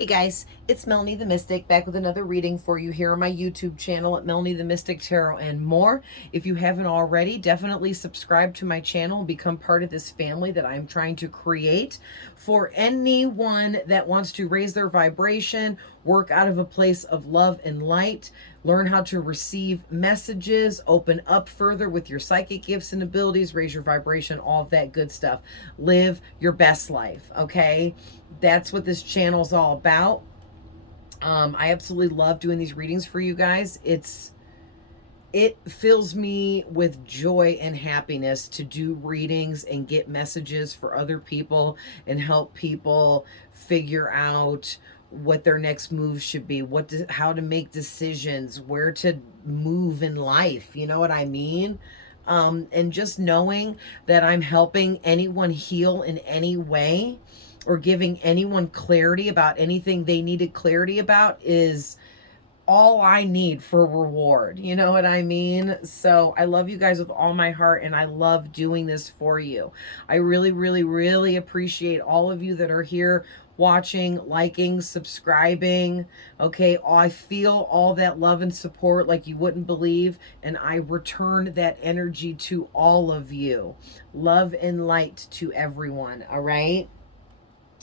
Hey guys, it's Melanie the Mystic back with another reading for you here on my YouTube channel at Melanie the Mystic Tarot and more. If you haven't already, definitely subscribe to my channel and become part of this family that I'm trying to create for anyone that wants to raise their vibration, work out of a place of love and light, learn how to receive messages, open up further with your psychic gifts and abilities, raise your vibration, all of that good stuff. Live your best life, okay? That's what this channel is all about. I absolutely love doing these readings for you guys. It fills me with joy and happiness to do readings and get messages for other people and help people figure out what their next move should be, how to make decisions, where to move in life. You know what I mean? And just knowing that I'm helping anyone heal in any way or giving anyone clarity about anything they needed clarity about is all I need for reward. You know what I mean? So I love you guys with all my heart, and I love doing this for you. I really, really, really appreciate all of you that are here watching, liking, subscribing. Okay, I feel all that love and support like you wouldn't believe, and I return that energy to all of you. Love and light to everyone, all right?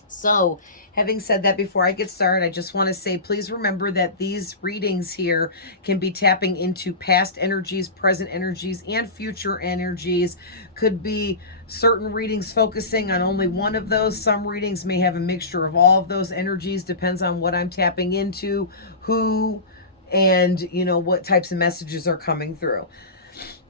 So, having said that, before I get started, I just want to say, please remember that these readings here can be tapping into past energies, present energies, and future energies. Could be certain readings focusing on only one of those. Some readings may have a mixture of all of those energies. Depends on what I'm tapping into, who, and, what types of messages are coming through.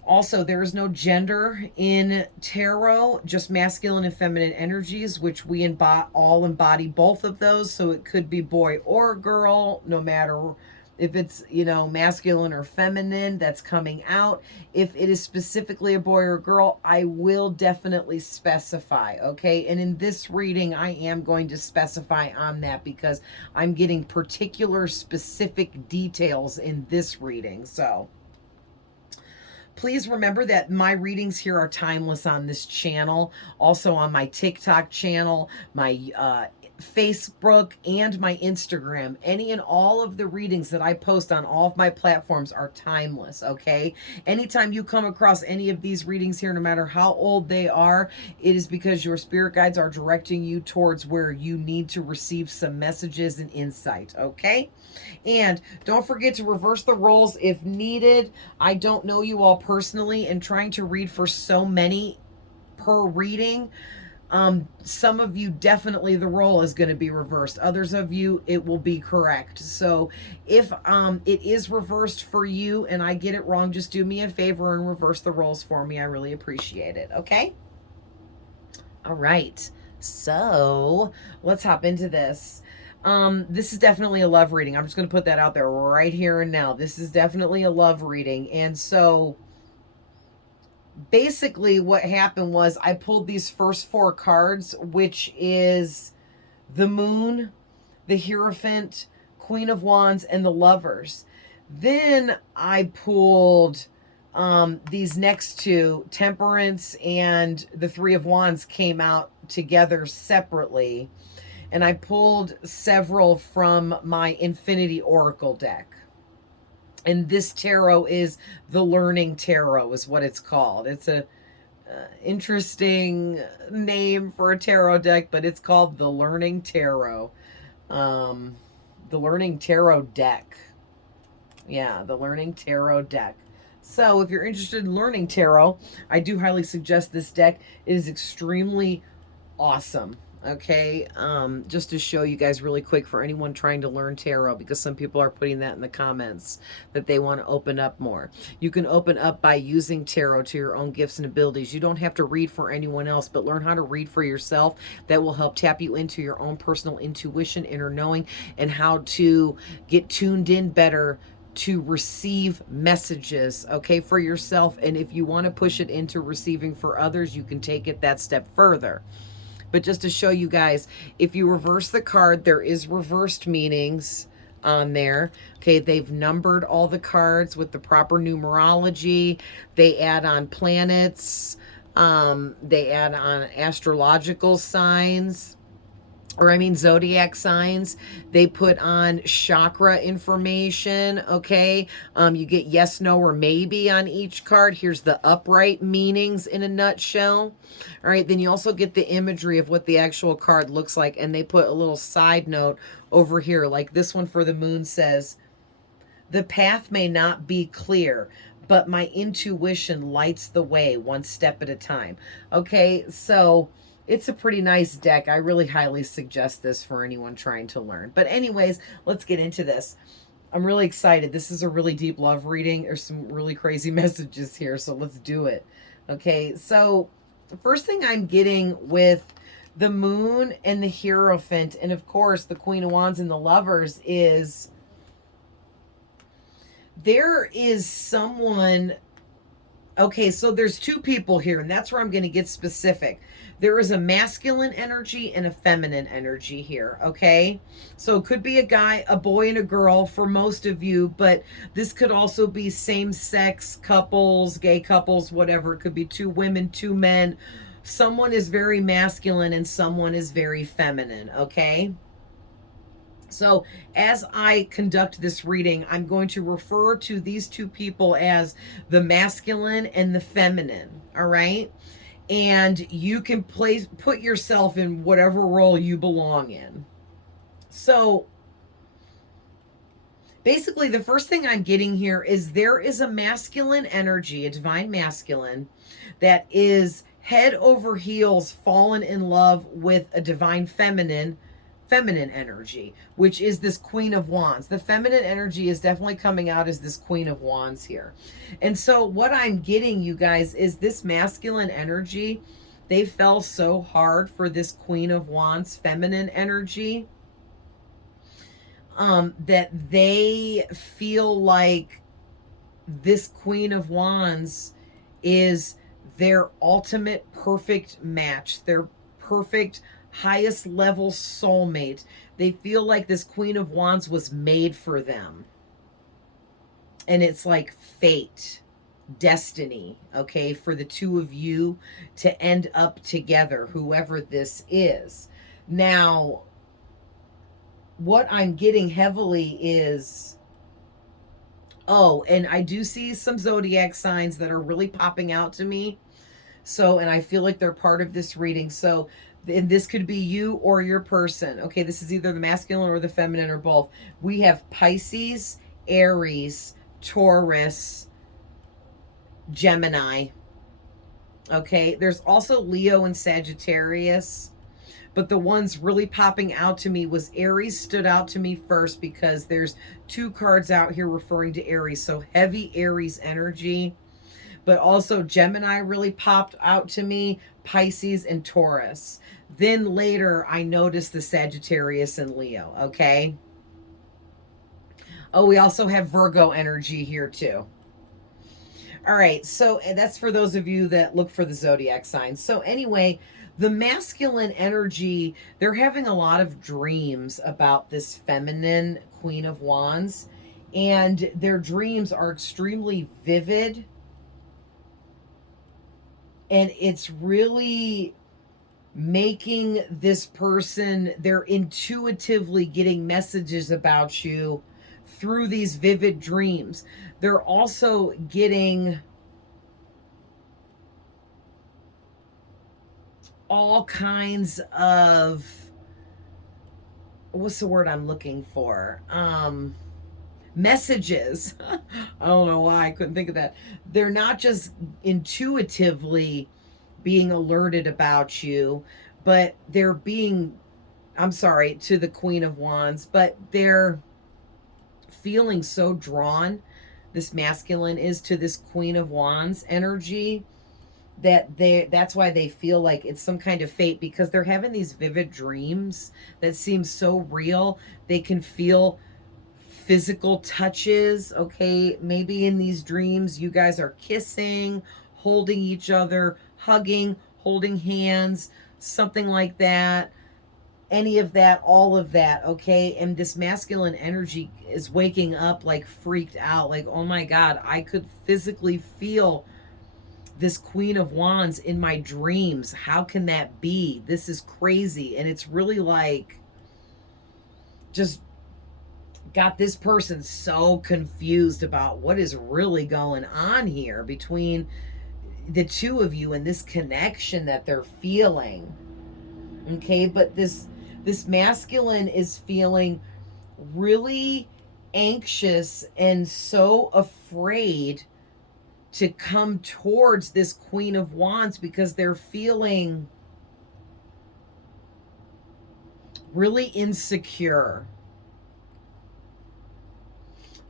Also, there is no gender in tarot, just masculine and feminine energies, which we all embody both of those. So it could be boy or girl, no matter if it's, masculine or feminine that's coming out. If it is specifically a boy or girl, I will definitely specify, okay? And in this reading, I am going to specify on that because I'm getting particular specific details in this reading. So please remember that my readings here are timeless on this channel, also on my TikTok channel, my Facebook, and my Instagram. Any and all of the readings that I post on all of my platforms are timeless, okay? Anytime you come across any of these readings here, no matter how old they are, it is because your spirit guides are directing you towards where you need to receive some messages and insight, okay? And don't forget to reverse the roles if needed. I don't know you all personally, and trying to read for so many per reading, some of you definitely the role is going to be reversed. Others of you, it will be correct. So if it is reversed for you and I get it wrong, just do me a favor and reverse the roles for me. I really appreciate it. Okay? All right. So let's hop into this. This is definitely a love reading. I'm just going to put that out there right here and now. This is definitely a love reading. And so basically what happened was I pulled these first four cards, which is the Moon, the Hierophant, Queen of Wands, and the Lovers. Then I pulled these next two, Temperance and the Three of Wands, came out together separately. And I pulled several from my Infinity Oracle deck. And this tarot is the Learning Tarot is what it's called. It's a interesting name for a tarot deck, but it's called the Learning Tarot. The Learning Tarot deck. Yeah, the Learning Tarot deck. So if you're interested in learning tarot, I do highly suggest this deck. It is extremely awesome. Okay, just to show you guys really quick for anyone trying to learn tarot, because some people are putting that in the comments that they want to open up more. You can open up by using tarot to your own gifts and abilities. You don't have to read for anyone else, but learn how to read for yourself. That will help tap you into your own personal intuition, inner knowing, and how to get tuned in better to receive messages, okay, for yourself. And if you want to push it into receiving for others, you can take it that step further. But just to show you guys, if you reverse the card, there is reversed meanings on there. Okay, they've numbered all the cards with the proper numerology. They add on planets. They add on astrological signs. or I mean zodiac signs. They put on chakra information, okay? You get yes, no, or maybe on each card. Here's the upright meanings in a nutshell. All right, then you also get the imagery of what the actual card looks like, and they put a little side note over here, like this one for the moon says, the path may not be clear, but my intuition lights the way one step at a time. Okay, so it's a pretty nice deck. I really highly suggest this for anyone trying to learn. But anyways, let's get into this. I'm really excited. This is a really deep love reading. There's some really crazy messages here, so let's do it. Okay, so the first thing I'm getting with the moon and the Hierophant, and of course the Queen of Wands and the Lovers, is there is someone. Okay, so there's two people here, and that's where I'm going to get specific. There is a masculine energy and a feminine energy here, okay? So it could be a guy, a boy, and a girl for most of you, but this could also be same-sex couples, gay couples, whatever. It could be two women, two men. Someone is very masculine and someone is very feminine, okay? So as I conduct this reading, I'm going to refer to these two people as the masculine and the feminine, all right? And you can put yourself in whatever role you belong in. So basically, the first thing I'm getting here is there is a masculine energy, a divine masculine, that is head over heels fallen in love with a divine feminine energy, which is this Queen of Wands. The feminine energy is definitely coming out as this Queen of Wands here. And so what I'm getting, you guys, is this masculine energy, they fell so hard for this Queen of Wands feminine energy, that they feel like this Queen of Wands is their ultimate perfect match, their perfect highest level soulmate. They feel like this Queen of Wands was made for them. And it's like fate, destiny, okay, for the two of you to end up together, whoever this is. Now, what I'm getting heavily is, oh, and I do see some zodiac signs that are really popping out to me. So, and I feel like they're part of this reading. So, and this could be you or your person. Okay, this is either the masculine or the feminine or both. We have Pisces, Aries, Taurus, Gemini. Okay, there's also Leo and Sagittarius. But the ones really popping out to me was Aries stood out to me first because there's two cards out here referring to Aries. So heavy Aries energy. But also Gemini really popped out to me, Pisces and Taurus. Then later I noticed the Sagittarius and Leo, okay? Oh, we also have Virgo energy here too. All right, so that's for those of you that look for the zodiac signs. So anyway, the masculine energy, they're having a lot of dreams about this feminine Queen of Wands, and their dreams are extremely vivid. And it's really making this person, they're intuitively getting messages about you through these vivid dreams. They're also getting all kinds of, what's the word I'm looking for? Messages. I don't know why I couldn't think of that. They're not just intuitively being alerted about you, but they're being, I'm sorry, to the Queen of Wands, but they're feeling so drawn, this masculine is, to this Queen of Wands energy, that that's why they feel like it's some kind of fate, because they're having these vivid dreams that seem so real. They can feel physical touches, okay? Maybe in these dreams you guys are kissing, holding each other, hugging, holding hands, something like that. Any of that, all of that, okay? And this masculine energy is waking up like freaked out, like, oh my God, I could physically feel this Queen of Wands in my dreams. How can that be? This is crazy. And it's really like just got this person so confused about what is really going on here between the two of you and this connection that they're feeling. Okay, but this masculine is feeling really anxious and so afraid to come towards this Queen of Wands because they're feeling really insecure.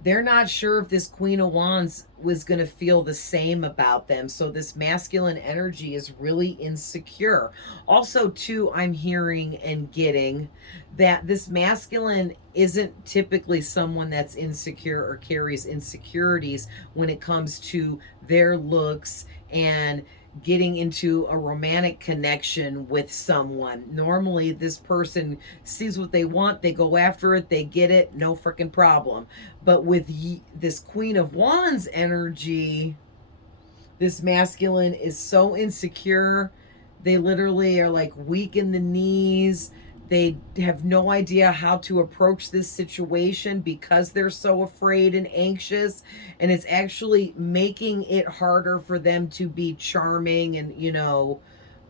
They're not sure if this Queen of Wands was going to feel the same about them. So this masculine energy is really insecure. Also, too, I'm hearing and getting that this masculine isn't typically someone that's insecure or carries insecurities when it comes to their looks and getting into a romantic connection with someone. Normally, this person sees what they want, they go after it, they get it, no freaking problem. But with this Queen of Wands energy, this masculine is so insecure. They literally are like weak in the knees. They have no idea how to approach this situation because they're so afraid and anxious. And it's actually making it harder for them to be charming and, you know,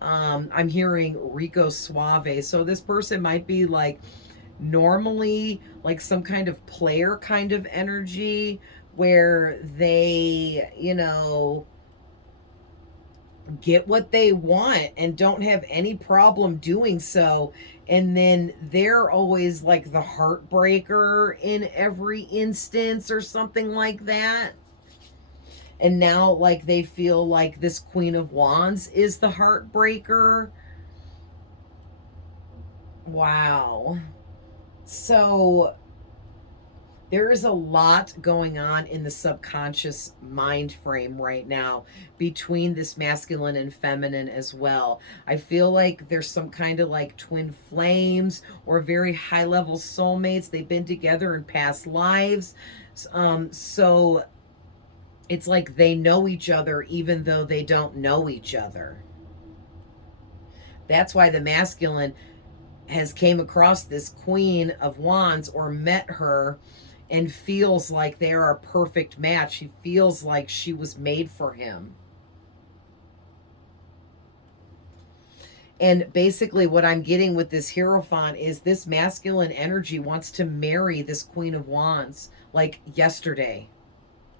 I'm hearing Rico Suave. So this person might be like normally like some kind of player kind of energy where they, you know, get what they want and don't have any problem doing so. And then they're always like the heartbreaker in every instance or something like that. And now like they feel like this Queen of Wands is the heartbreaker. Wow. So there is a lot going on in the subconscious mind frame right now between this masculine and feminine as well. I feel like there's some kind of like twin flames or very high level soulmates. They've been together in past lives. So it's like they know each other even though they don't know each other. That's why the masculine has came across this Queen of Wands or met her and feels like they're a perfect match. He feels like she was made for him. And basically what I'm getting with this Hierophant is this masculine energy wants to marry this Queen of Wands like yesterday,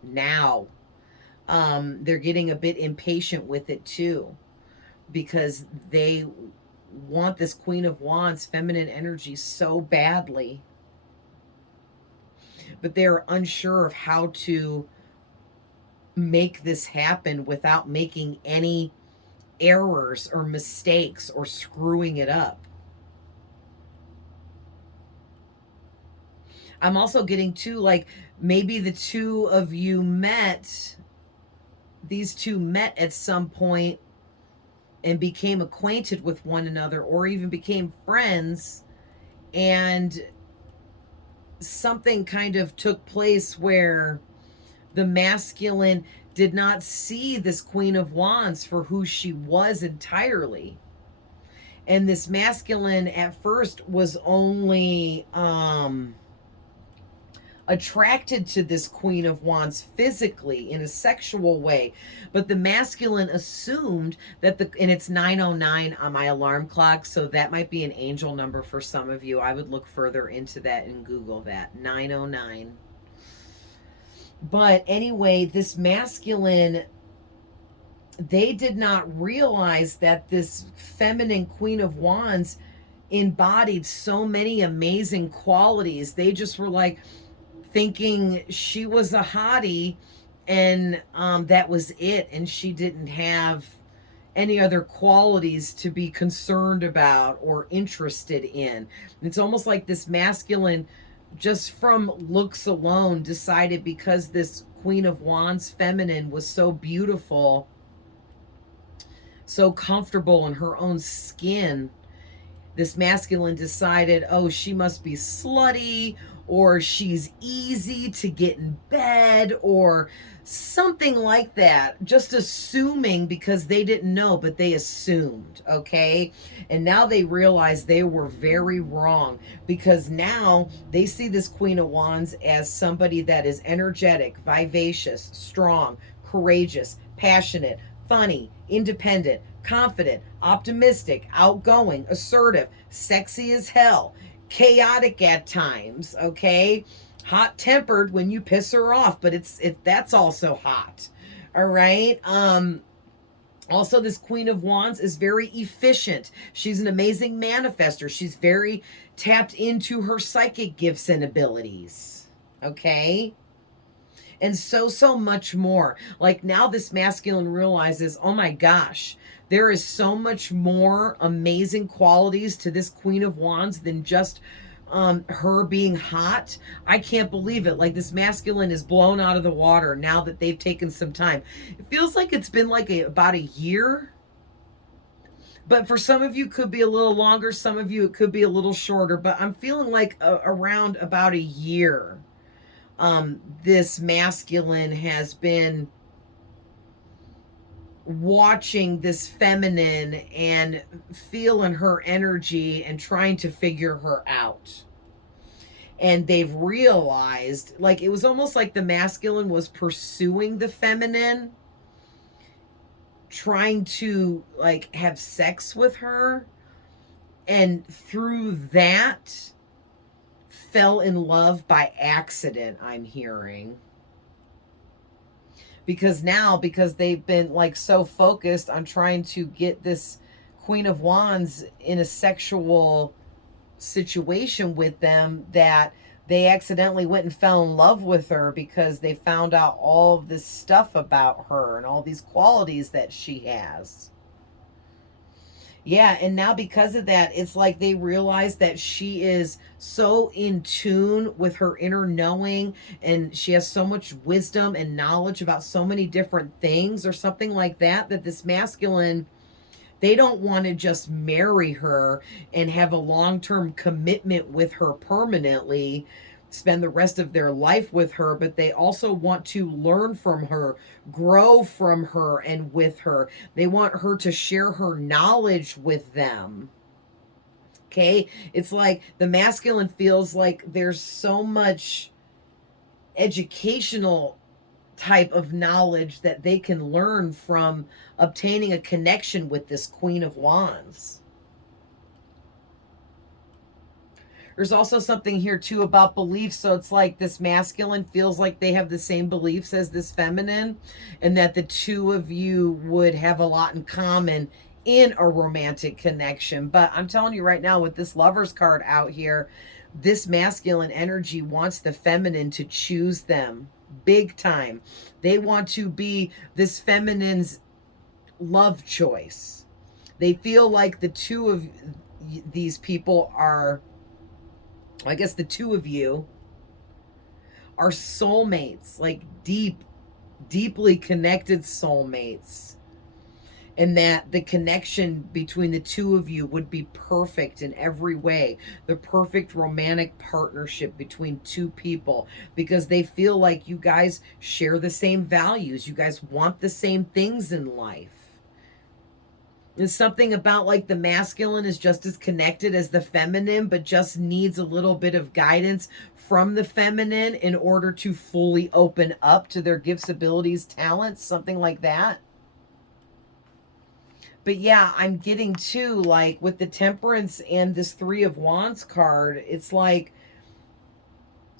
now. They're getting a bit impatient with it too because they want this Queen of Wands feminine energy so badly, but they're unsure of how to make this happen without making any errors or mistakes or screwing it up. I'm also getting too like maybe the two of you met, these two met at some point and became acquainted with one another or even became friends, and something kind of took place where the masculine did not see this Queen of Wands for who she was entirely. And this masculine at first was only attracted to this Queen of Wands physically in a sexual way, but the masculine assumed that and it's 909 on my alarm clock, so that might be an angel number for some of you. I would look further into that and Google that, 909. But anyway, this masculine, they did not realize that this feminine Queen of Wands embodied so many amazing qualities. They just were like thinking she was a hottie and that was it, and she didn't have any other qualities to be concerned about or interested in. It's almost like this masculine, just from looks alone, decided because this Queen of Wands feminine was so beautiful, so comfortable in her own skin, this masculine decided, oh, she must be slutty or she's easy to get in bed, or something like that. Just assuming because they didn't know, but they assumed, okay? And now they realize they were very wrong, because now they see this Queen of Wands as somebody that is energetic, vivacious, strong, courageous, passionate, funny, independent, confident, optimistic, outgoing, assertive, sexy as hell, chaotic at times, okay? Hot tempered when you piss her off, but that's also hot. All right? Also, this Queen of Wands is very efficient. She's an amazing manifester. She's very tapped into her psychic gifts and abilities. Okay? And so much more. Like, now this masculine realizes, oh my gosh, there is so much more amazing qualities to this Queen of Wands than just her being hot. I can't believe it. Like, this masculine is blown out of the water now that they've taken some time. It feels like it's been like about a year. But for some of you, it could be a little longer. Some of you, it could be a little shorter. But I'm feeling like around about a year. This masculine has been watching this feminine and feeling her energy and trying to figure her out. And they've realized, like, it was almost like the masculine was pursuing the feminine, trying to, like, have sex with her, and through that fell in love by accident, I'm hearing. Because they've been, like, so focused on trying to get this Queen of Wands in a sexual situation with them, that they accidentally went and fell in love with her, because they found out all of this stuff about her and all these qualities that she has. Yeah, and now because of that, it's like they realize that she is so in tune with her inner knowing, and she has so much wisdom and knowledge about so many different things, or something like that, that this masculine, they don't want to just marry her and have a long-term commitment with her permanently, spend the rest of their life with her, but they also want to learn from her, grow from her and with her. They want her to share her knowledge with them. Okay? It's like the masculine feels like there's so much educational type of knowledge that they can learn from obtaining a connection with this Queen of Wands. There's also something here too about beliefs. So it's like this masculine feels like they have the same beliefs as this feminine, and that the two of you would have a lot in common in a romantic connection. But I'm telling you right now, with this Lovers card out here, this masculine energy wants the feminine to choose them big time. They want to be this feminine's love choice. They feel like the two of these people are, I guess the two of you are soulmates, like deeply connected soulmates. And that the connection between the two of you would be perfect in every way. The perfect romantic partnership between two people, because they feel like you guys share the same values. You guys want the same things in life. It's something about, like, the masculine is just as connected as the feminine, but just needs a little bit of guidance from the feminine in order to fully open up to their gifts, abilities, talents, something like that. But yeah, I'm getting too, like, with the Temperance and this Three of Wands card, it's like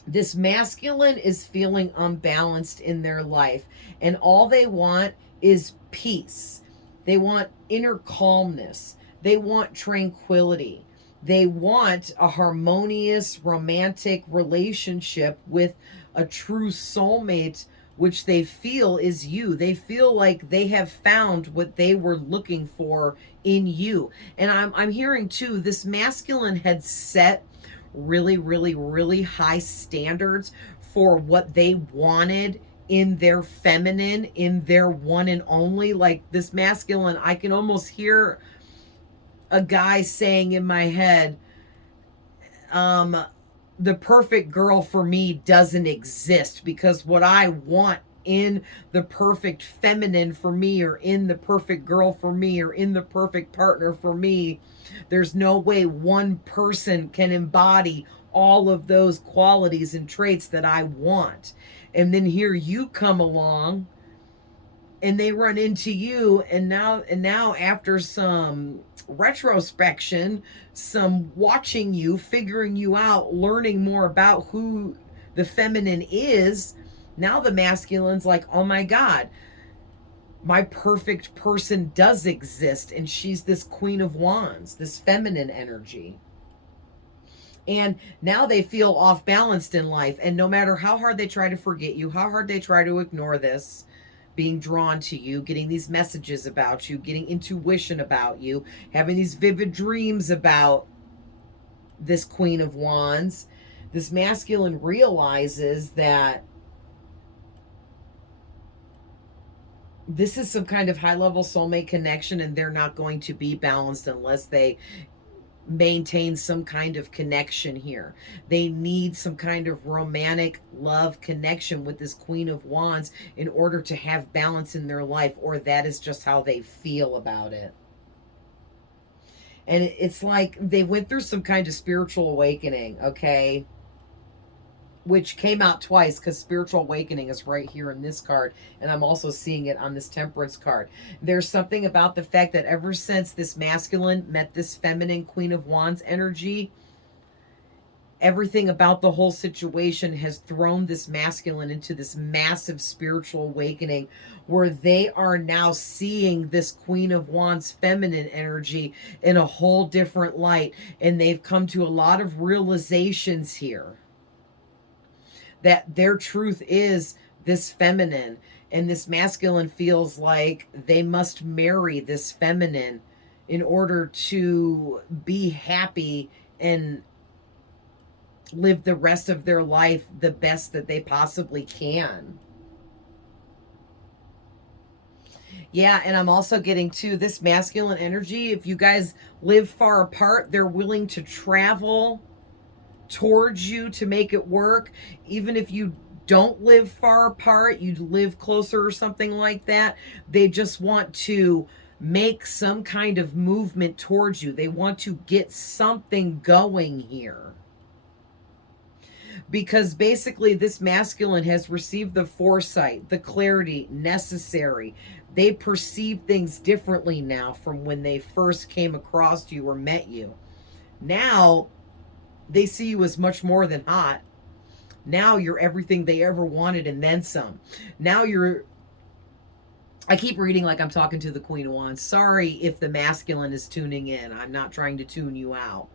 this masculine is feeling unbalanced in their life, and all they want is peace. They want inner calmness. They want tranquility. They want a harmonious romantic relationship with a true soulmate, which they feel is you. They feel like they have found what they were looking for in you. And I'm hearing too, this masculine had set really high standards for what they wanted in their feminine, in their one and only. Like, this masculine, I can almost hear a guy saying in my head, the perfect girl for me doesn't exist, because what I want in the perfect feminine for me, or in the perfect girl for me, or in the perfect partner for me, there's no way one person can embody all of those qualities and traits that I want. And then here you come along and they run into you, and now after some retrospection, some watching you, figuring you out, learning more about who the feminine is, now the masculine's like, oh my god, my perfect person does exist, and she's this Queen of Wands, this feminine energy. And now they feel off balanced in life, and no matter how hard they try to forget you, how hard they try to ignore this being drawn to you, getting these messages about you, getting intuition about you, having these vivid dreams about this Queen of Wands, this masculine realizes that this is some kind of high level soulmate connection, and they're not going to be balanced unless they maintain some kind of connection here. They need some kind of romantic love connection with this Queen of Wands in order to have balance in their life, or that is just how they feel about it. And it's like they went through some kind of spiritual awakening, okay? Which came out twice, because spiritual awakening is right here in this card, and I'm also seeing it on this Temperance card. There's something about the fact that ever since this masculine met this feminine Queen of Wands energy, everything about the whole situation has thrown this masculine into this massive spiritual awakening, where they are now seeing this Queen of Wands feminine energy in a whole different light, and they've come to a lot of realizations here that their truth is this feminine, and this masculine feels like they must marry this feminine in order to be happy and live the rest of their life the best that they possibly can. Yeah, and I'm also getting to this masculine energy. If you guys live far apart, they're willing to travel towards you to make it work. Even if you don't live far apart, you live closer or something like that, they just want to make some kind of movement towards you. They want to get something going here, because basically this masculine has received the foresight, the clarity necessary. They perceive things differently now from when they first came across you or met you. Now they see you as much more than hot. Now you're everything they ever wanted and then some. Now you're... I keep reading like I'm talking to the Queen of Wands. Sorry if the masculine is tuning in. I'm not trying to tune you out.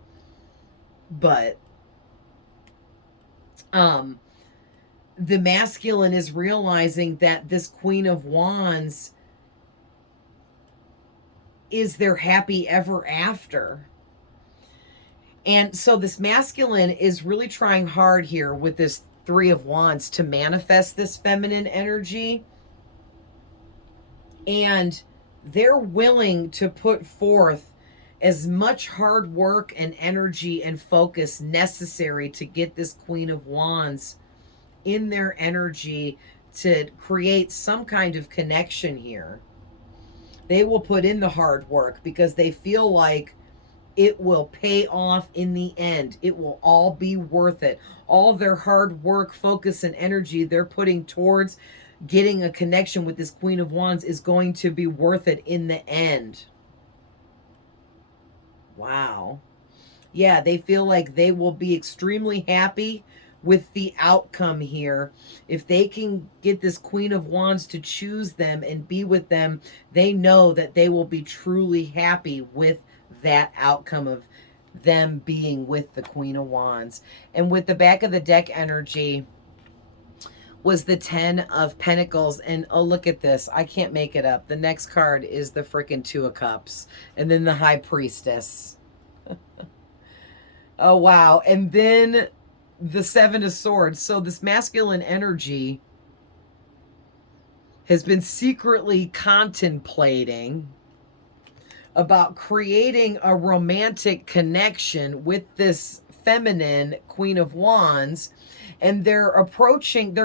But the masculine is realizing that this Queen of Wands is their happy ever after. And so this masculine is really trying hard here with this Three of Wands to manifest this feminine energy. And they're willing to put forth as much hard work and energy and focus necessary to get this Queen of Wands in their energy to create some kind of connection here. They will put in the hard work because they feel like it will pay off in the end. It will all be worth it. All their hard work, focus, and energy they're putting towards getting a connection with this Queen of Wands is going to be worth it in the end. Wow. Yeah, they feel like they will be extremely happy with the outcome here. If they can get this Queen of Wands to choose them and be with them, they know that they will be truly happy with that outcome of them being with the Queen of Wands. And with the back of the deck energy was the Ten of Pentacles. And oh, look at this. I can't make it up. The next card is the freaking Two of Cups. And then the High Priestess. Oh, wow. And then the Seven of Swords. So this masculine energy has been secretly contemplating about creating a romantic connection with this feminine Queen of Wands, and they're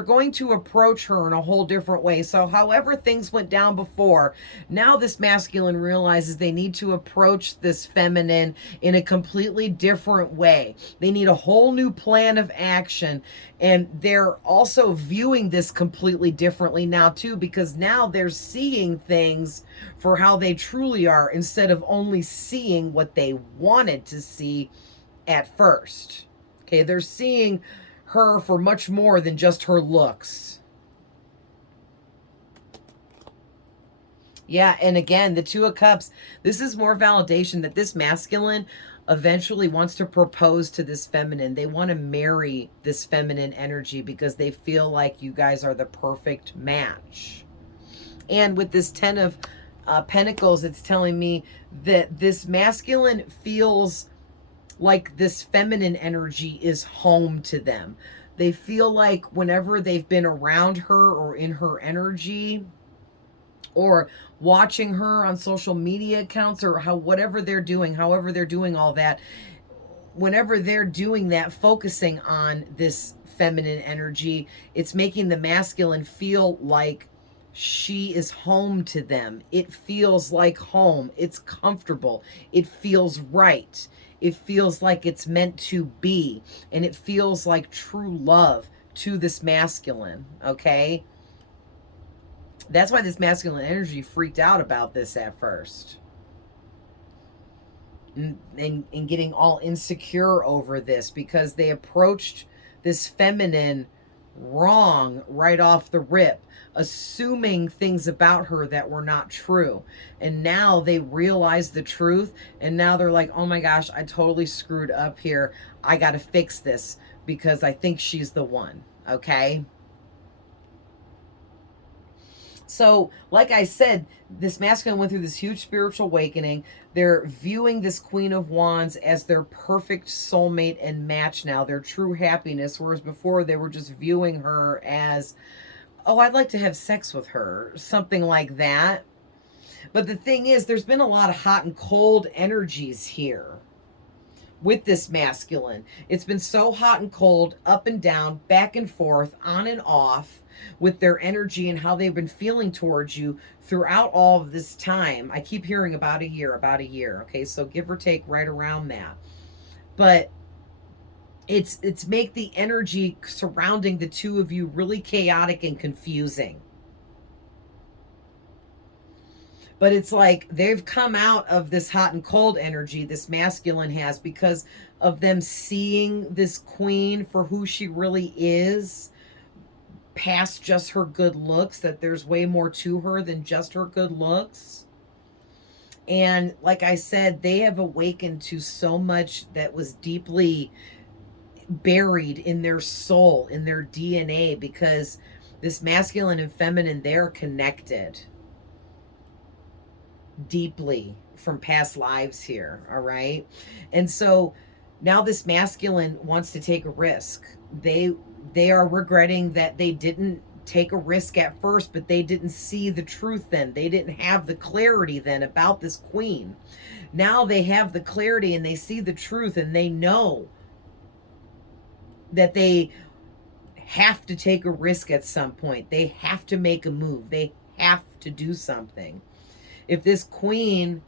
going to approach her in a whole different way. So however things went down before, now this masculine realizes they need to approach this feminine in a completely different way. They need a whole new plan of action, and they're also viewing this completely differently now too, because now they're seeing things for how they truly are instead of only seeing what they wanted to see at first. Okay, they're seeing her for much more than just her looks. Yeah, and again, the Two of Cups, this is more validation that this masculine eventually wants to propose to this feminine. They want to marry this feminine energy because they feel like you guys are the perfect match. And with this Ten of Pentacles, it's telling me that this masculine feels like this feminine energy is home to them. They feel like whenever they've been around her or in her energy or watching her on social media accounts or whatever they're doing, however they're doing all that, whenever they're doing that, focusing on this feminine energy, it's making the masculine feel like she is home to them. It feels like home. It's comfortable. It feels right. It feels like it's meant to be. And it feels like true love to this masculine, okay? That's why this masculine energy freaked out about this at first. And getting all insecure over this because they approached this feminine wrong right off the rip, assuming things about her that were not true. And now they realize the truth, and now they're like, oh my gosh, I totally screwed up here. I got to fix this because I think she's the one, okay? So, like I said, this masculine went through this huge spiritual awakening. They're viewing this Queen of Wands as their perfect soulmate and match now, their true happiness, whereas before they were just viewing her as, oh, I'd like to have sex with her, something like that. But the thing is, there's been a lot of hot and cold energies here with this masculine. It's been so hot and cold, up and down, back and forth, on and off, with their energy and how they've been feeling towards you throughout all of this time. I keep hearing about a year. Okay, so give or take right around that. But it's make the energy surrounding the two of you really chaotic and confusing. But it's like they've come out of this hot and cold energy, this masculine has, because of them seeing this queen for who she really is, past just her good looks, that there's way more to her than just her good looks. And like I said, they have awakened to so much that was deeply buried in their soul, in their DNA, because this masculine and feminine, they're connected deeply from past lives here, all right? And so now this masculine wants to take a risk. They are regretting that they didn't take a risk at first, but they didn't see the truth then. They didn't have the clarity then about this queen. Now they have the clarity and they see the truth, and they know that they have to take a risk at some point. They have to make a move. They have to do something. If this queen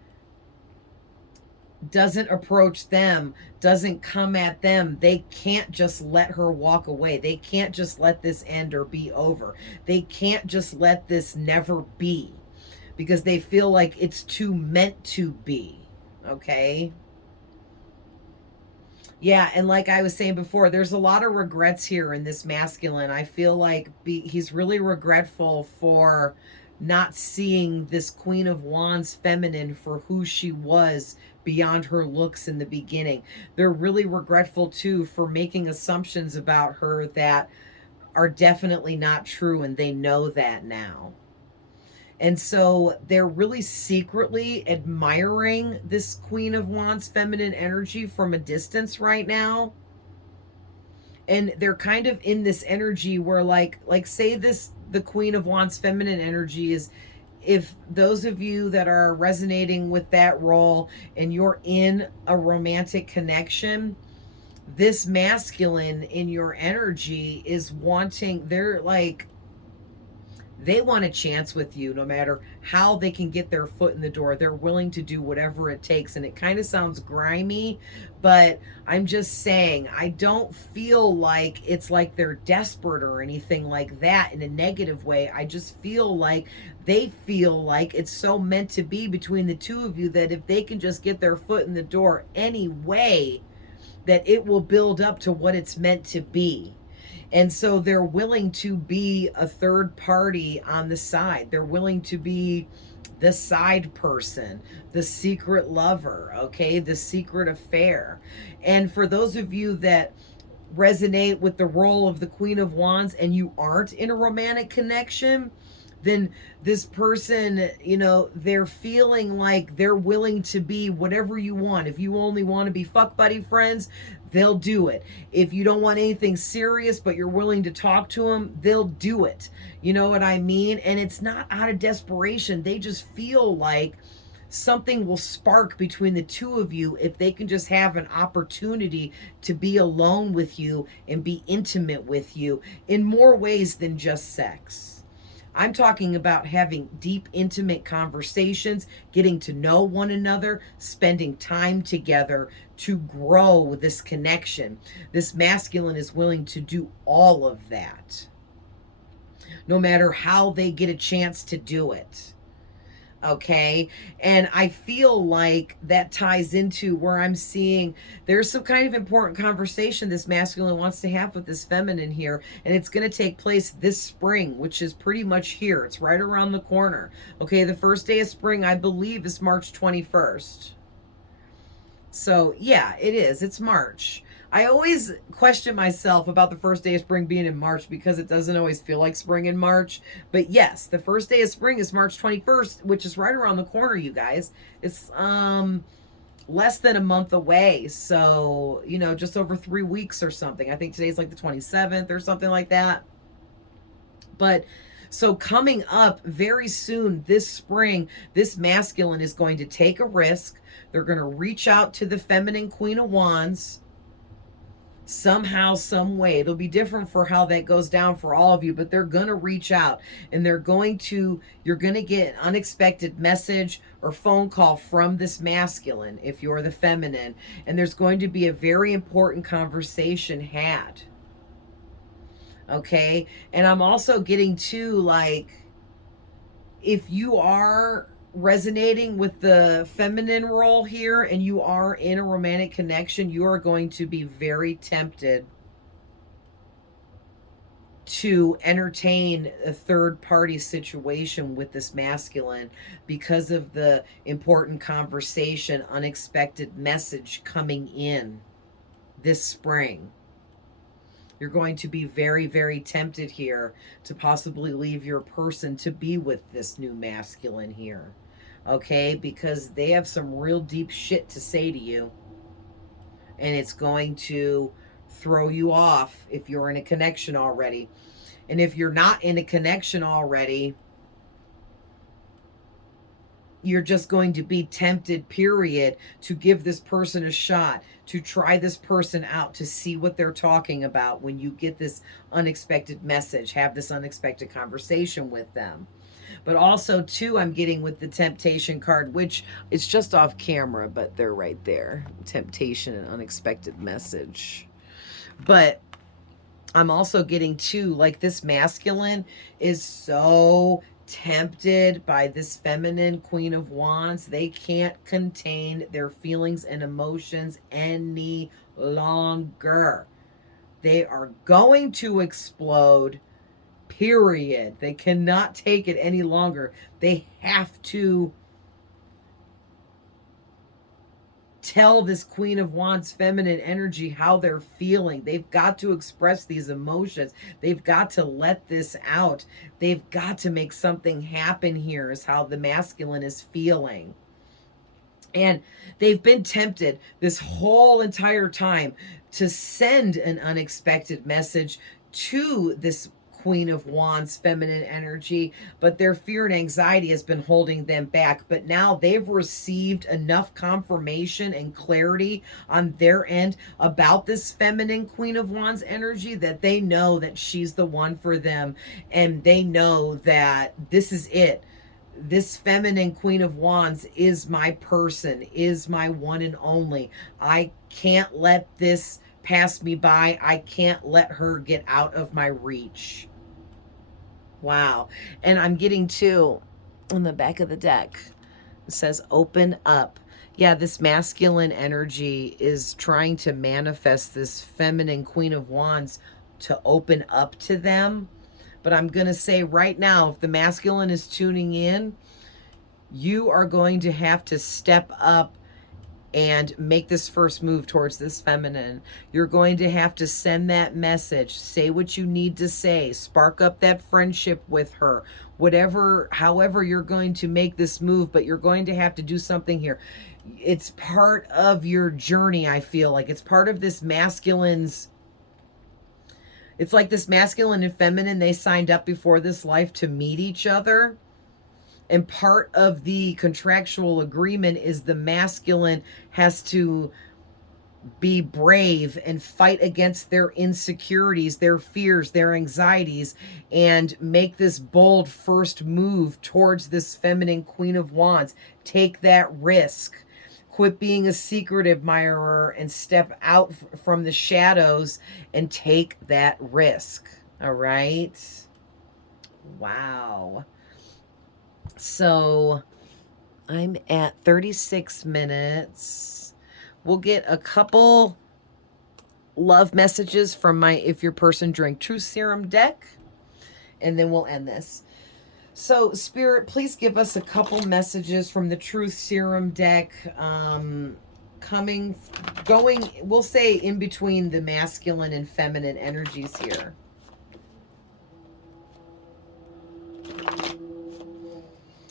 doesn't approach them, doesn't come at them, they can't just let her walk away. They can't just let this end or be over. They can't just let this never be, because they feel like it's too meant to be, okay? Yeah, and like I was saying before, there's a lot of regrets here in this masculine. I feel like he's really regretful for not seeing this Queen of Wands feminine for who she was beyond her looks in the beginning. They're really regretful too for making assumptions about her that are definitely not true, and they know that now. And so they're really secretly admiring this Queen of Wands feminine energy from a distance right now. And they're kind of in this energy where like say the Queen of Wands feminine energy is, if those of you that are resonating with that role and you're in a romantic connection, this masculine in your energy is wanting, they're like, they want a chance with you no matter how they can get their foot in the door. They're willing to do whatever it takes. And it kind of sounds grimy, but I'm just saying, I don't feel like it's like they're desperate or anything like that in a negative way. I just feel like they feel like it's so meant to be between the two of you that if they can just get their foot in the door anyway, that it will build up to what it's meant to be. And so they're willing to be a third party on the side. They're willing to be the side person, the secret lover, okay, the secret affair. And for those of you that resonate with the role of the Queen of Wands and you aren't in a romantic connection, then this person, you know, they're feeling like they're willing to be whatever you want. If you only want to be fuck buddy friends, they'll do it. If you don't want anything serious, but you're willing to talk to them, they'll do it. You know what I mean? And it's not out of desperation. They just feel like something will spark between the two of you if they can just have an opportunity to be alone with you and be intimate with you in more ways than just sex. I'm talking about having deep, intimate conversations, getting to know one another, spending time together to grow this connection. This masculine is willing to do all of that, no matter how they get a chance to do it. Okay. And I feel like that ties into where I'm seeing there's some kind of important conversation this masculine wants to have with this feminine here. And it's going to take place this spring, which is pretty much here. It's right around the corner. Okay. The first day of spring, I believe, is March 21st. So yeah, it is. It's March. I always question myself about the first day of spring being in March because it doesn't always feel like spring in March. But yes, the first day of spring is March 21st, which is right around the corner, you guys. It's less than a month away. So, you know, just over 3 weeks or something. I think today's like the 27th or something like that. But so coming up very soon this spring, this masculine is going to take a risk. They're going to reach out to the feminine Queen of Wands somehow, some way. It'll be different for how that goes down for all of you, but they're going to reach out and you're going to get an unexpected message or phone call from this masculine if you're the feminine, and there's going to be a very important conversation had. Okay. And I'm also getting to, like, if you are resonating with the feminine role here and you are in a romantic connection, you are going to be very tempted to entertain a third party situation with this masculine because of the important conversation, unexpected message coming in this spring. You're going to be very, very tempted here to possibly leave your person to be with this new masculine here. Okay? Because they have some real deep shit to say to you. And it's going to throw you off if you're in a connection already. And if you're not in a connection already, you're just going to be tempted, period, to give this person a shot, to try this person out, to see what they're talking about when you get this unexpected message, have this unexpected conversation with them. But also, too, I'm getting with the temptation card, which it's just off camera, but they're right there. Temptation and unexpected message. But I'm also getting, too, like, this masculine is so tempted by this feminine Queen of Wands. They can't contain their feelings and emotions any longer. They are going to explode, period. They cannot take it any longer. They have to tell this Queen of Wands feminine energy how they're feeling. They've got to express these emotions. They've got to let this out. They've got to make something happen here, is how the masculine is feeling. And they've been tempted this whole entire time to send an unexpected message to this Queen of Wands feminine energy, but their fear and anxiety has been holding them back. But now they've received enough confirmation and clarity on their end about this feminine Queen of Wands energy that they know that she's the one for them, and they know that this is it. This feminine Queen of Wands is my person, is my one and only. I can't let this pass me by. I can't let her get out of my reach. Wow. And I'm getting two on the back of the deck. It says open up. Yeah, this masculine energy is trying to manifest this feminine Queen of Wands to open up to them. But I'm going to say right now, if the masculine is tuning in, you are going to have to step up and make this first move towards this feminine. You're going to have to send that message, say what you need to say, spark up that friendship with her, whatever, however you're going to make this move, but you're going to have to do something here. It's part of your journey, I feel like. It's part of this masculine's, it's like this masculine and feminine, they signed up before this life to meet each other. And part of the contractual agreement is the masculine has to be brave and fight against their insecurities, their fears, their anxieties, and make this bold first move towards this feminine Queen of Wands. Take that risk. Quit being a secret admirer and step out from the shadows and take that risk. All right? Wow. So I'm at 36 minutes. We'll get a couple love messages from my If Your Person Drink Truth Serum deck, and then we'll end this. So Spirit, please give us a couple messages from the Truth Serum deck, going, we'll say in between the masculine and feminine energies here.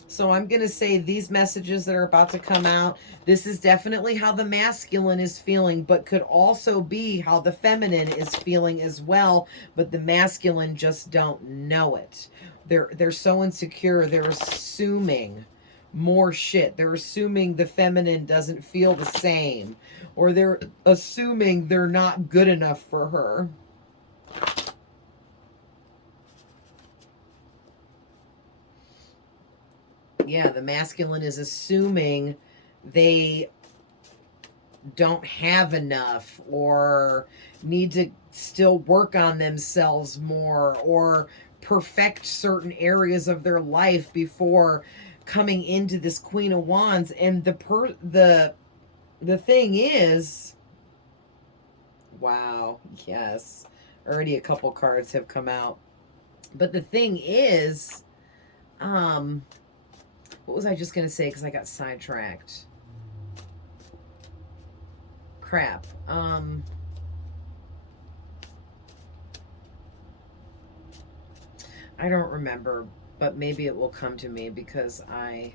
So I'm going to say these messages that are about to come out, this is definitely how the masculine is feeling, but could also be how the feminine is feeling as well, but the masculine just don't know it. They're so insecure, they're assuming more shit. They're assuming the feminine doesn't feel the same, or they're assuming they're not good enough for her. Yeah, the masculine is assuming they don't have enough or need to still work on themselves more or perfect certain areas of their life before coming into this Queen of Wands. And the thing is, wow, yes, already a couple cards have come out. But the thing is, what was I just going to say? Because I got sidetracked. Crap. I don't remember, but maybe it will come to me because I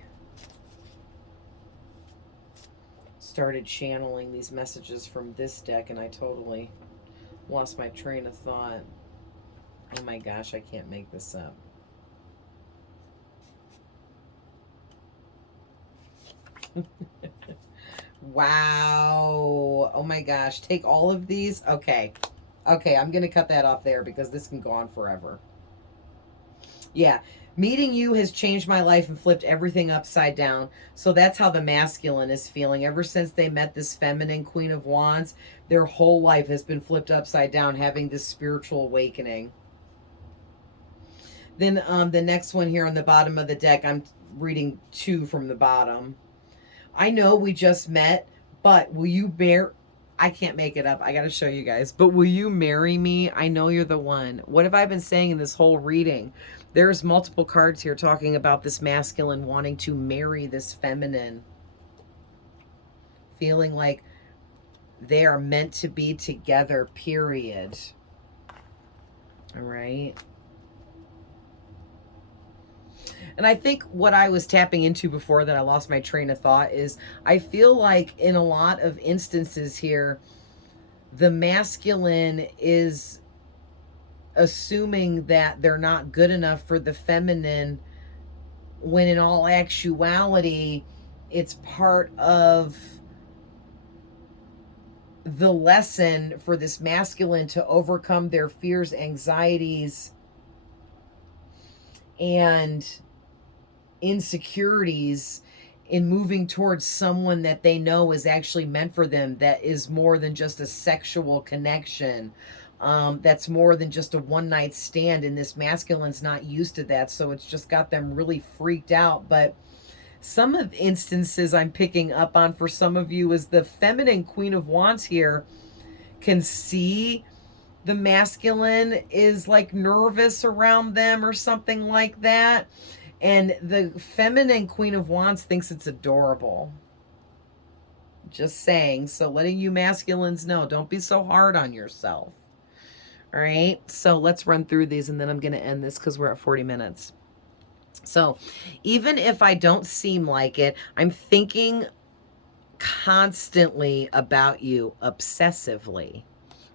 started channeling these messages from this deck and I totally lost my train of thought. Oh my gosh, I can't make this up. Wow. Oh my gosh. Take all of these. Okay. Okay, I'm going to cut that off there because this can go on forever. Yeah. Meeting you has changed my life and flipped everything upside down. So that's how the masculine is feeling. Ever since they met this feminine Queen of Wands, their whole life has been flipped upside down, having this spiritual awakening. Then the next one here on the bottom of the deck, I'm reading two from the bottom. I know we just met, but will you I can't make it up. I got to show you guys. But will you marry me? I know you're the one. What have I been saying in this whole reading? There's multiple cards here talking about this masculine wanting to marry this feminine. Feeling like they are meant to be together, period. All right. And I think what I was tapping into before that I lost my train of thought is I feel like in a lot of instances here, the masculine is assuming that they're not good enough for the feminine, when in all actuality, it's part of the lesson for this masculine to overcome their fears, anxieties, and insecurities in moving towards someone that they know is actually meant for them, that is more than just a sexual connection, that's more than just a one-night stand. And this masculine's not used to that, so it's just got them really freaked out. But some of instances I'm picking up on for some of you is the feminine Queen of Wands here can see the masculine is like nervous around them or something like that. And the feminine Queen of Wands thinks it's adorable. Just saying. So letting you masculines know, don't be so hard on yourself. All right. So let's run through these and then I'm going to end this because we're at 40 minutes. So even if I don't seem like it, I'm thinking constantly about you obsessively.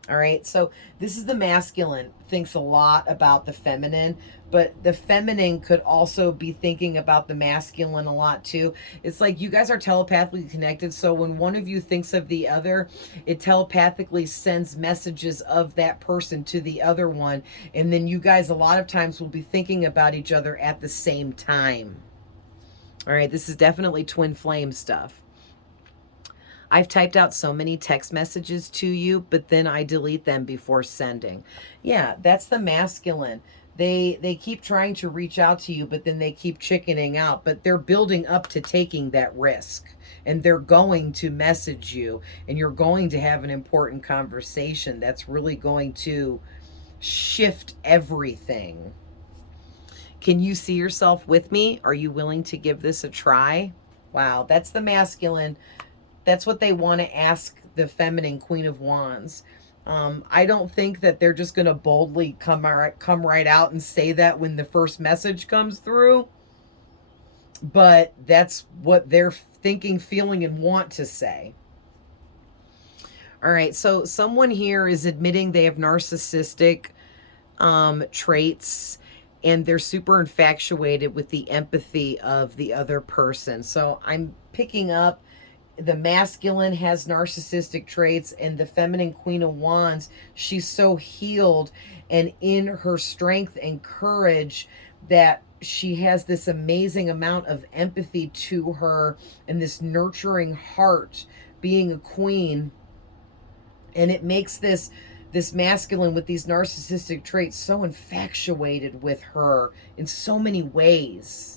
All right. So this is the masculine, thinks a lot about the feminine, but the feminine could also be thinking about the masculine a lot too. It's like you guys are telepathically connected. So when one of you thinks of the other, it telepathically sends messages of that person to the other one. And then you guys a lot of times will be thinking about each other at the same time. All right. This is definitely twin flame stuff. I've typed out so many text messages to you, but then I delete them before sending. Yeah, that's the masculine. They keep trying to reach out to you, but then they keep chickening out. But they're building up to taking that risk. And they're going to message you. And you're going to have an important conversation that's really going to shift everything. Can you see yourself with me? Are you willing to give this a try? Wow, that's the masculine. That's what they want to ask the feminine Queen of Wands. I don't think that they're just going to boldly come right out and say that when the first message comes through. But that's what they're thinking, feeling, and want to say. All right, so someone here is admitting they have narcissistic traits, and they're super infatuated with the empathy of the other person. So I'm picking up the masculine has narcissistic traits, and the feminine Queen of Wands, she's so healed and in her strength and courage that she has this amazing amount of empathy to her and this nurturing heart, being a queen. And it makes this masculine with these narcissistic traits so infatuated with her in so many ways.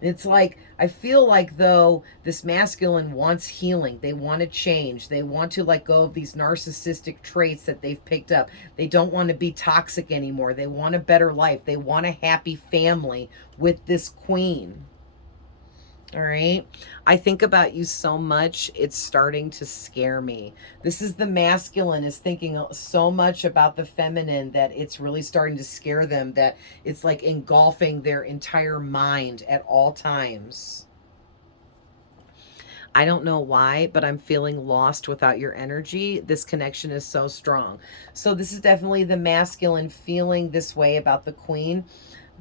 It's like, I feel like though this masculine wants healing. They want to change. They want to let go of these narcissistic traits that they've picked up. They don't want to be toxic anymore. They want a better life. They want a happy family with this queen. All right. I think about you so much, it's starting to scare me. This is the masculine is thinking so much about the feminine that it's really starting to scare them, that it's like engulfing their entire mind at all times. I don't know why, but I'm feeling lost without your energy. This connection is so strong. So this is definitely the masculine feeling this way about the queen.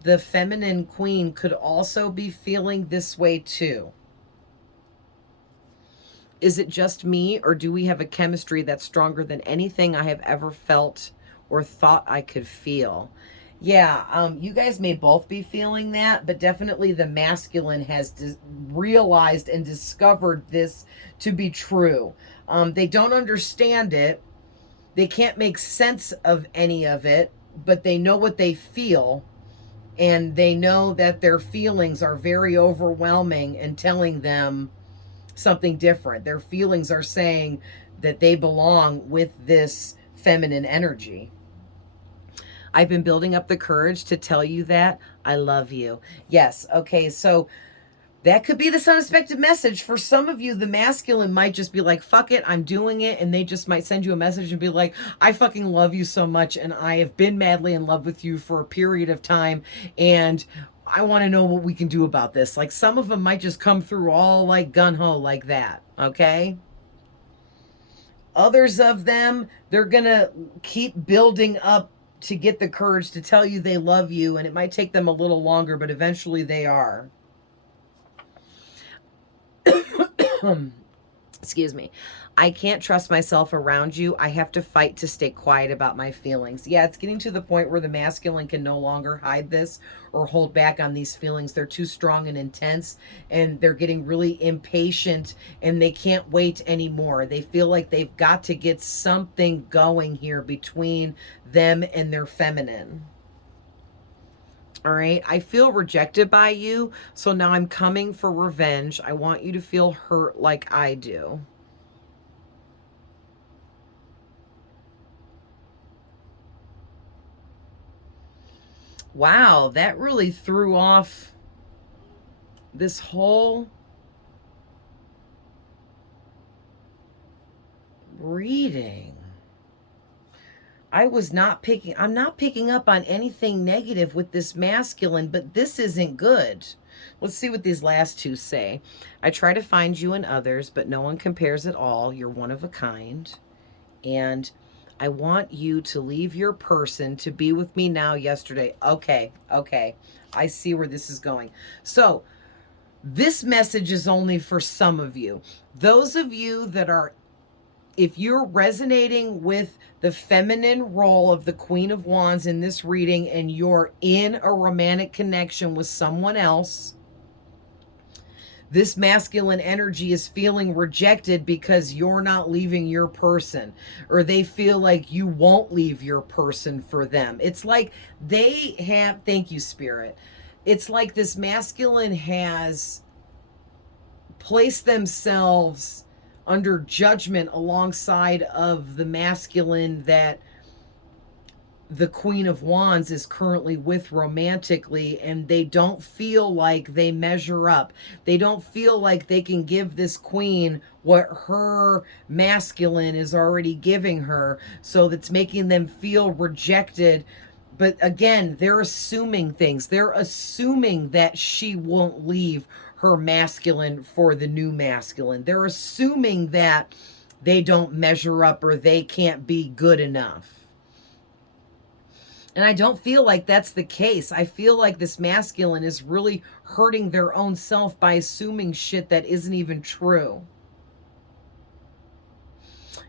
The feminine queen could also be feeling this way too. Is it just me, or do we have a chemistry that's stronger than anything I have ever felt or thought I could feel? Yeah, you guys may both be feeling that, but definitely the masculine has realized and discovered this to be true. They don't understand it. They can't make sense of any of it, but they know what they feel. And they know that their feelings are very overwhelming and telling them something different. Their feelings are saying that they belong with this feminine energy. I've been building up the courage to tell you that I love you. Yes. Okay. So that could be this unexpected message. For some of you, the masculine might just be like, fuck it, I'm doing it. And they just might send you a message and be like, I fucking love you so much. And I have been madly in love with you for a period of time. And I want to know what we can do about this. Like some of them might just come through all like gun-ho like that. Okay. Others of them, they're going to keep building up to get the courage to tell you they love you, and it might take them a little longer, but eventually they are. Excuse me. I can't trust myself around you. I have to fight to stay quiet about my feelings. Yeah, it's getting to the point where the masculine can no longer hide this or hold back on these feelings. They're too strong and intense, and they're getting really impatient, and they can't wait anymore. They feel like they've got to get something going here between them and their feminine. All right. I feel rejected by you. So now I'm coming for revenge. I want you to feel hurt like I do. Wow. That really threw off this whole reading. I'm not picking up on anything negative with this masculine, but this isn't good. Let's see what these last two say. I try to find you in others, but no one compares at all. You're one of a kind. And I want you to leave your person to be with me now yesterday. Okay. I see where this is going. So this message is only for some of you. Those of you that are, if you're resonating with the feminine role of the Queen of Wands in this reading and you're in a romantic connection with someone else, this masculine energy is feeling rejected because you're not leaving your person, or they feel like you won't leave your person for them. It's like they have, thank you, Spirit. It's like this masculine has placed themselves under judgment alongside of the masculine that the Queen of Wands is currently with romantically, and they don't feel like they measure up. They don't feel like they can give this queen what her masculine is already giving her, so that's making them feel rejected. But again, they're assuming things. They're assuming that she won't leave her masculine for the new masculine. They're assuming that they don't measure up or they can't be good enough. And I don't feel like that's the case. I feel like this masculine is really hurting their own self by assuming shit that isn't even true.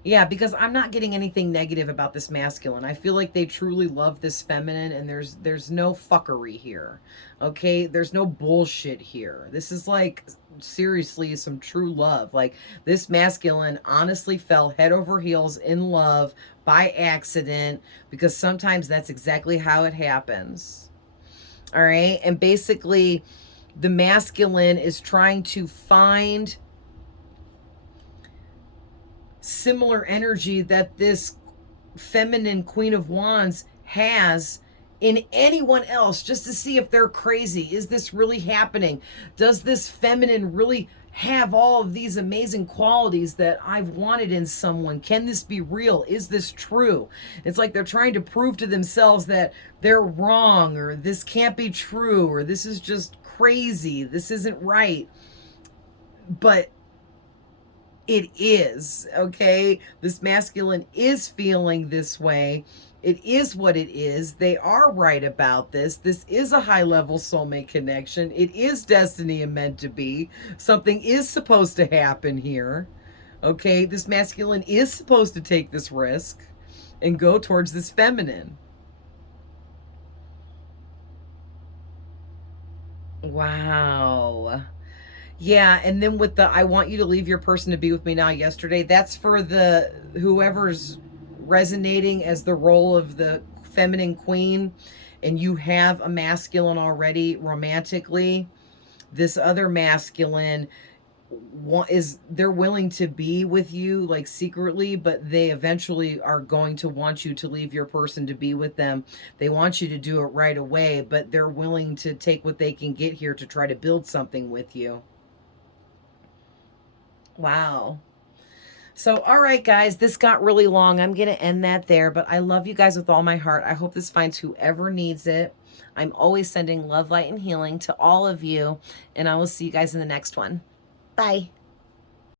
Yeah, because I'm not getting anything negative about this masculine. I feel like they truly love this feminine, and there's no fuckery here. Okay? There's no bullshit here. This is like seriously some true love. Like this masculine honestly fell head over heels in love by accident, because sometimes that's exactly how it happens. All right? And basically the masculine is trying to find similar energy that this feminine Queen of Wands has in anyone else, just to see if they're crazy. Is this really happening? Does this feminine really have all of these amazing qualities that I've wanted in someone? Can this be real? Is this true? It's like they're trying to prove to themselves that they're wrong, or this can't be true, or this is just crazy, this isn't right. But it is, okay? This masculine is feeling this way. It is what it is. They are right about this. This is a high-level soulmate connection. It is destiny and meant to be. Something is supposed to happen here, okay? This masculine is supposed to take this risk and go towards this feminine. Wow. Yeah, and then with the I want you to leave your person to be with me now yesterday, that's for the whoever's resonating as the role of the feminine queen, and you have a masculine already romantically. This other masculine they're willing to be with you like secretly, but they eventually are going to want you to leave your person to be with them. They want you to do it right away, but they're willing to take what they can get here to try to build something with you. Wow. So, all right, guys, this got really long. I'm going to end that there, but I love you guys with all my heart. I hope this finds whoever needs it. I'm always sending love, light, and healing to all of you, and I will see you guys in the next one. Bye.